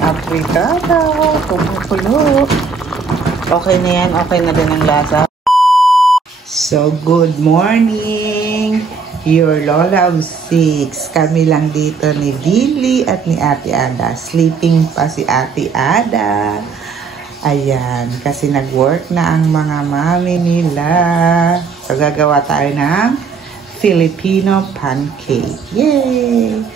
apritada. Kumukulo. Okay na yan. Okay na din ang lasa. So, good morning. Your Lola of 6. Kami lang dito ni Billy at ni Ate Ada. Sleeping pa si Ate Ada. Ayan, kasi nag-work na ang mga mami nila. So, gagawa tayo ng Filipino pancake. Yay!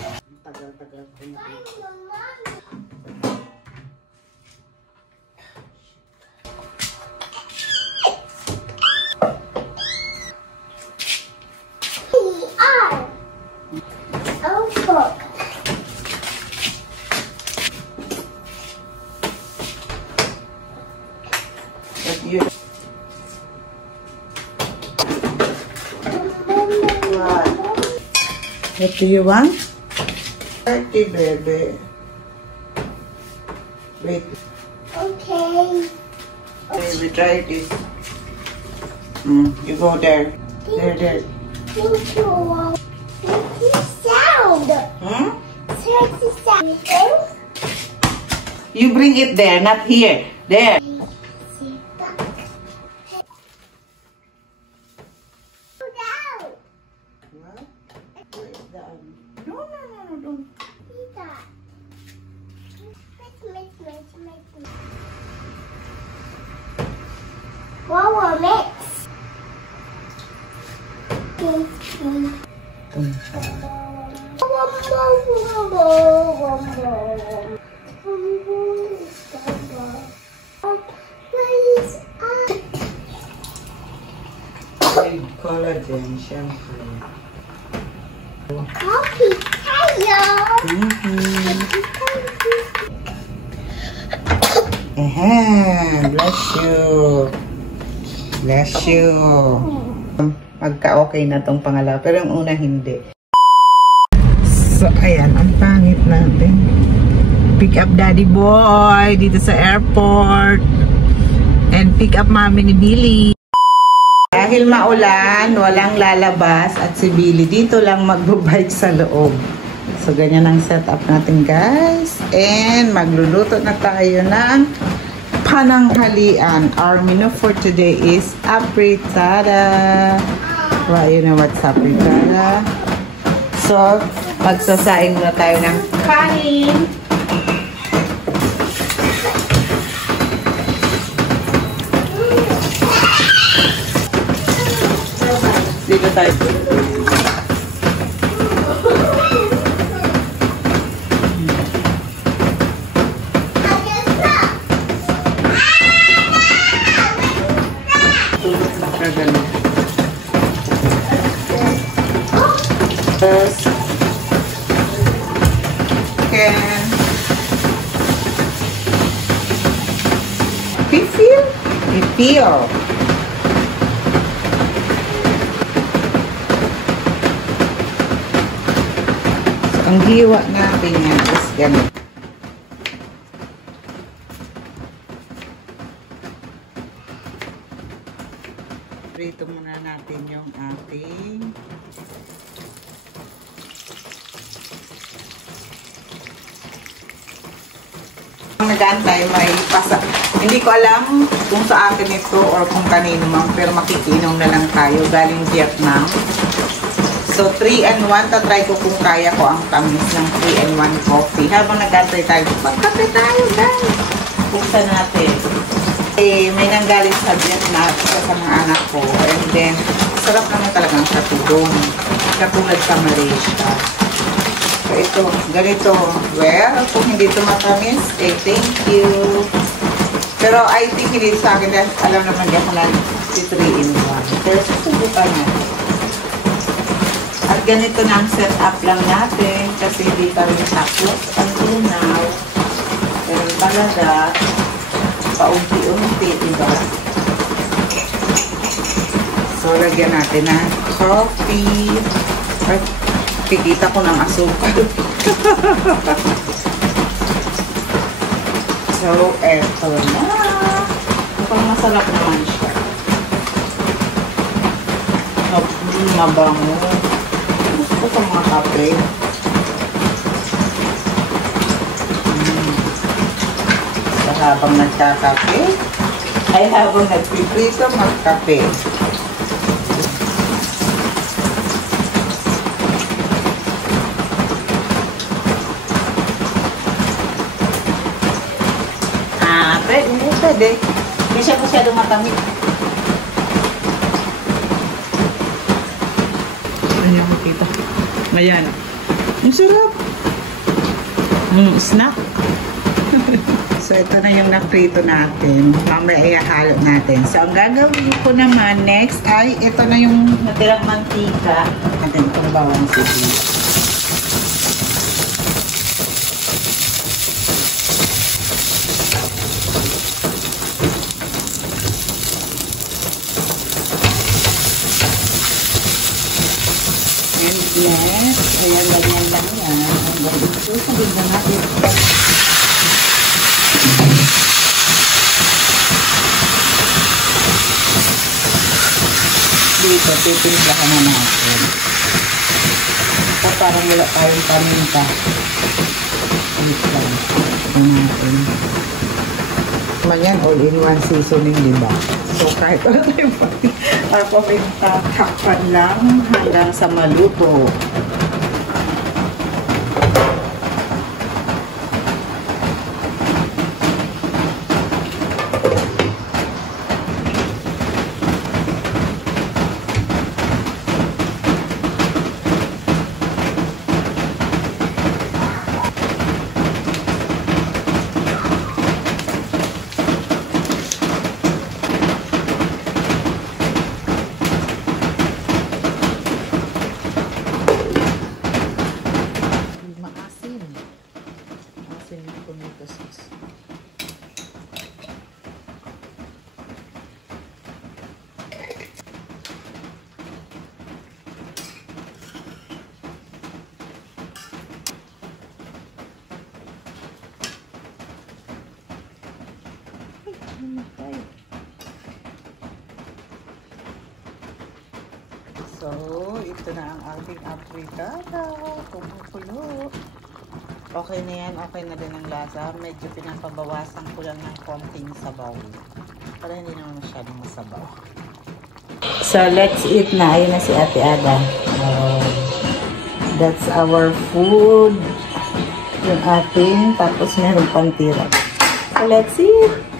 What do you want? Dirty, baby. Wait. Okay. Baby, try this. You go there. There. Thank you. What's the sound? What's the sound? You bring it there, not here. There. No, don't. Wow, mix. Collagen, shampoo. Happy tayo. Bless you. Bless you. Magka-okay na tong pangalawa. Pero yung una hindi. So, ayan. Ang pangit natin. Pick up daddy boy dito sa airport. And pick up mami ni Billy. Dahil maulan, walang lalabas at si Billy dito lang magbabike sa loob. So, ganyan ang setup natin, guys. And magluluto na tayo ng pananghalian. Our menu for today is apritada. Well, you know what's apritada? So, magsasaing muna tayo ng kanin. Dito tayo. Pipil. So, ang hiwa natin yan is ganito. Prito muna natin yung ating nag-aantay, may pasa. Hindi ko alam kung sa akin ito or kung kanino man, pero makikinom na lang tayo galing Vietnam. So, 3-in-1. Tatry ko kung kaya ko ang tamis ng 3-in-1 coffee. Habang nag-aantay tayo, magkape tayo, guys. Buksan natin. Eh, may nanggaling sa Vietnam sa mga anak ko. And then, sarap naman talagang sa tudong. Katulad sa Malaysia. So, ito, ganito. Well, kung hindi ito matamis, eh, thank you. Pero I think hindi sa akin dahil alam naman niya kung si 3-in-1. Pero susubukan niya. At ganito na ang setup lang natin kasi hindi pa rin tapos ang tunaw. Pero talaga, paunti-unti, diba? So, lagyan natin ng coffee. At kikita ko ng asukal. So, eto na. Mukhang masarap naman siya. Mabango. Gusto sa mga kape. habang nagkakape, ay habang nagpiprito, magkape. Pwede. Hindi siya masyadong matamit. Ayan, makita. Ayan. Ang sarap. Snack. So, ito na yung naprito natin. Mamaya ihahalo natin. So, ang gagawin ko naman next ay ito na yung natirang mantika. Natin itong bawang sibuyas. Yes, ayan, ganyan lang yan. Hanggang ito, sabihin na natin. Dito, titimplahan na natin. Ito, parang wala tayong paminta. Dito lang. Ito natin. Manyan, all-in-one seasoning, diba? So, kahit ano tayo pati, paminta, takpan lang hanggang sa maluto. So, ito na ang ating afritada. Kumukulo. Okay na yan. Okay na din ang lasa. Medyo pinapabawasan ko lang ng konting sabaw. Para hindi naman masyadong masabaw. So, let's eat na. Ayun na si Ate Ada. That's our food. Yung ating. Tapos meron pang tira. So, let's eat.